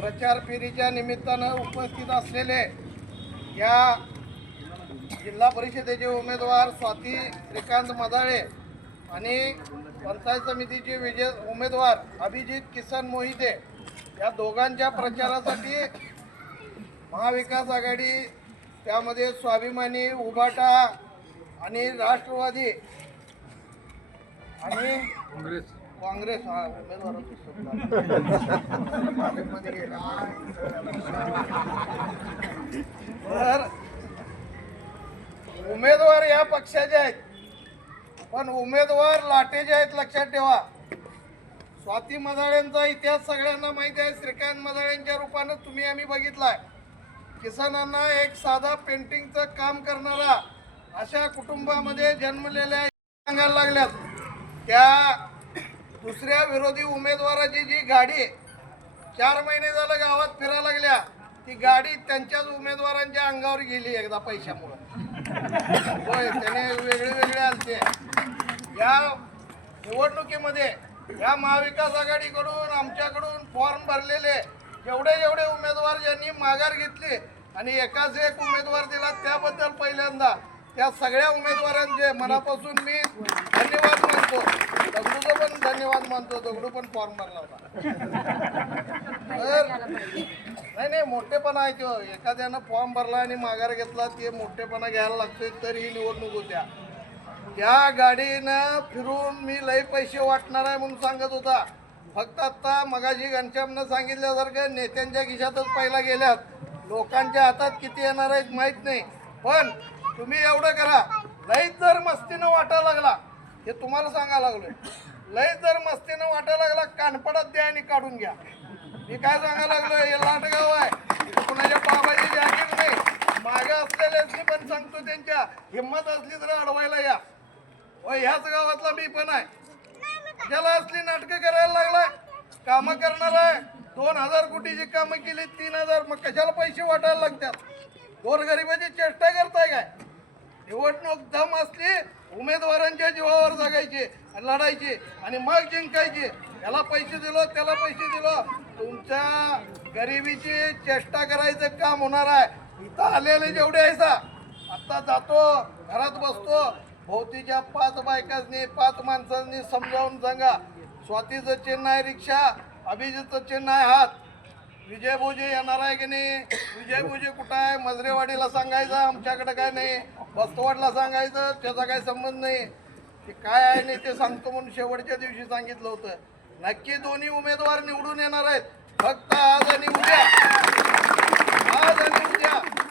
प्रचार फेरीच्या निमित्तानं उपस्थित असलेले या जिल्हा परिषदेचे उमेदवार स्वाती श्रीकांत मदाळे आणि पंचायत समितीचे उमेदवार अभिजित किसन मोहिते या दोघांच्या प्रचारासाठी महाविकास आघाडी, त्यामध्ये स्वाभिमानी, उभाटा आणि राष्ट्रवादी आणि काँग्रेस हा उमेदवार उमेदवार या पक्षाचे आहेत, पण उमेदवार लाटेचे आहेत. लक्षात ठेवा, स्वाती मदाळेंचा इतिहास सगळ्यांना माहिती आहे. श्रीकांत मदाळेंच्या रूपानं तुम्ही आम्ही बघितलाय. किसानांना एक साधा पेंटिंगचं काम करणारा अशा कुटुंबामध्ये जन्मलेल्या सांगायला लागल्यात. त्या दुसऱ्या विरोधी उमेदवाराची जी गाडी 4 महिने झालं गावात फिरायला लागल्या, ती गाडी त्यांच्याच उमेदवारांच्या अंगावर गेली एकदा पैशामुळे. होय, त्याने वेगळे आलते. या निवडणुकीमध्ये या महाविकास आघाडीकडून आमच्याकडून फॉर्म भरलेले जेवढे उमेदवार ज्यांनी माघार घेतली आणि एकाच एक उमेदवार दिला, त्याबद्दल पहिल्यांदा त्या सगळ्या उमेदवारांचे मनापासून मी धन्यवाद मानतो. दगडूचं पण धन्यवाद मानतो, दगडू पण फॉर्म भरला होता. तर नाही मोठेपणा आहे तो. एखाद्यानं फॉर्म भरला आणि माघार घेतला, ते मोठेपणा घ्यायला लागतोय. तर ही निवडणूक होत्या, त्या गाडीनं फिरून मी लई पैसे वाटणार आहे म्हणून सांगत होता. फक्त आत्ता मगाशी घनश्यामनं सांगितल्यासारखं नेत्यांच्या खिशातच पहिला गेल्यात. लोकांच्या हातात किती येणार आहेत माहीत नाही. पण तुम्ही एवढं करा, लईच जर मस्तीनं वाटायला लागला, हे तुम्हाला सांगायला लागलोय, लईच जर मस्तीनं वाटायला लागला, कानपडात द्या आणि काढून घ्या. मी काय सांगायला लागलोय, हे लाटगाव आहे, कुणाच्या बाबाची जागीर नाही. मागे असलेल्याची पण सांगतो, त्यांच्या हिंमत असली तर अडवायला या. ह्याच गावातला मी पण आहे. ज्याला असली नाटकं करायला लागलाय, कामं करणार आहे. 2000 कोटीची कामं केली, 3000. मग कशाला पैसे वाटायला लागतात? गोरगरिबाची चेष्टा करताय काय? निवडणूक दम असली, उमेदवारांच्या जीवावर जगायची, लढायची आणि मग जिंकायची. याला पैसे दिलो, त्याला पैसे दिलो, तुमच्या गरिबीची चेष्टा करायचं काम होणार आहे. इथं आलेले जेवढे आहे सा, आता जातो घरात बसतो, भोवतीच्या 5 बायकांनी 5 माणसांनी समजावून सांगा, स्वातीचं चिन्ह आहे रिक्षा, अभिजितचं चिन्ह आहे हात. विजयभोजी येणार आहे की नाही? विजयभोजी कुठं आहे? मजरेवाडीला सांगायचं, आमच्याकडे काय नाही. बस्तवाडला सांगायचं, त्याचा काही संबंध नाही. ते काय आहे नाही ते सांगतो म्हणून शेवटच्या दिवशी सांगितलं होतं. नक्की दोन्ही उमेदवार निवडून येणार आहेत. फक्त आज आणि उद्या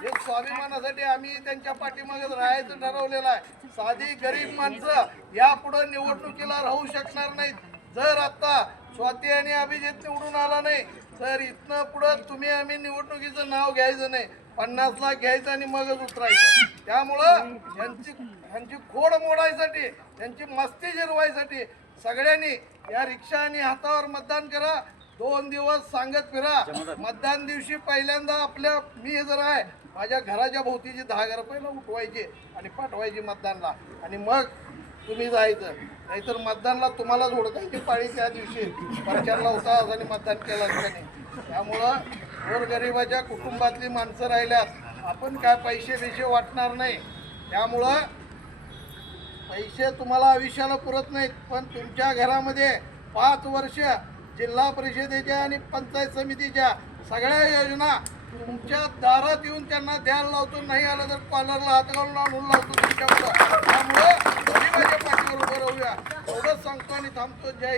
हे स्वाभिमानासाठी आम्ही त्यांच्या पाठीमागे राहायचं ठरवलेलं आहे. साधी गरीब माणसं यापुढे निवडणुकीला राहू शकणार नाहीत. जर आता स्वाती आणि अभिजित निवडून आला नाही, तर इथनं पुढं तुम्ही आम्ही निवडणुकीचं नाव घ्यायचं नाही. 50 लाख घ्यायचं आणि मगच उतरायचं. त्यामुळं ह्यांची खोड मोडायसाठी, त्यांची मस्ती जिरवायसाठी सगळ्यांनी या रिक्षा आणि हातावर मतदान करा. 2 दिवस सांगत फिरा. मतदान दिवशी पहिल्यांदा मी जर आहे, माझ्या घराच्या भोवतीची 10 घरं पहिला उठवायची आणि पाठवायची मतदानला, आणि मग तुम्ही जायचं. नाहीतर मतदानला तुम्हालाच ओळखायची पाळी त्या दिवशी. प्रचारला होता आणि मतदान केलं नाही. त्यामुळं गोरगरिबाच्या कुटुंबातली माणसं राहिल्यात. आपण काय पैसे वाटणार नाही. त्यामुळं पैसे तुम्हाला आयुष्याला पुरत नाहीत, पण तुमच्या घरामध्ये 5 वर्ष जिल्हा परिषदेच्या आणि पंचायत समितीच्या सगळ्या योजना तुमच्या दारात येऊन त्यांना द्यायला लावतो. नाही आलं तर कॉलरला हात घालून आणून लावतो तुमच्याकडं. त्यामुळं गरीबाच्या पाठीवर उभं राहूया, एवढंच सांगतो आणि थांबतो. जय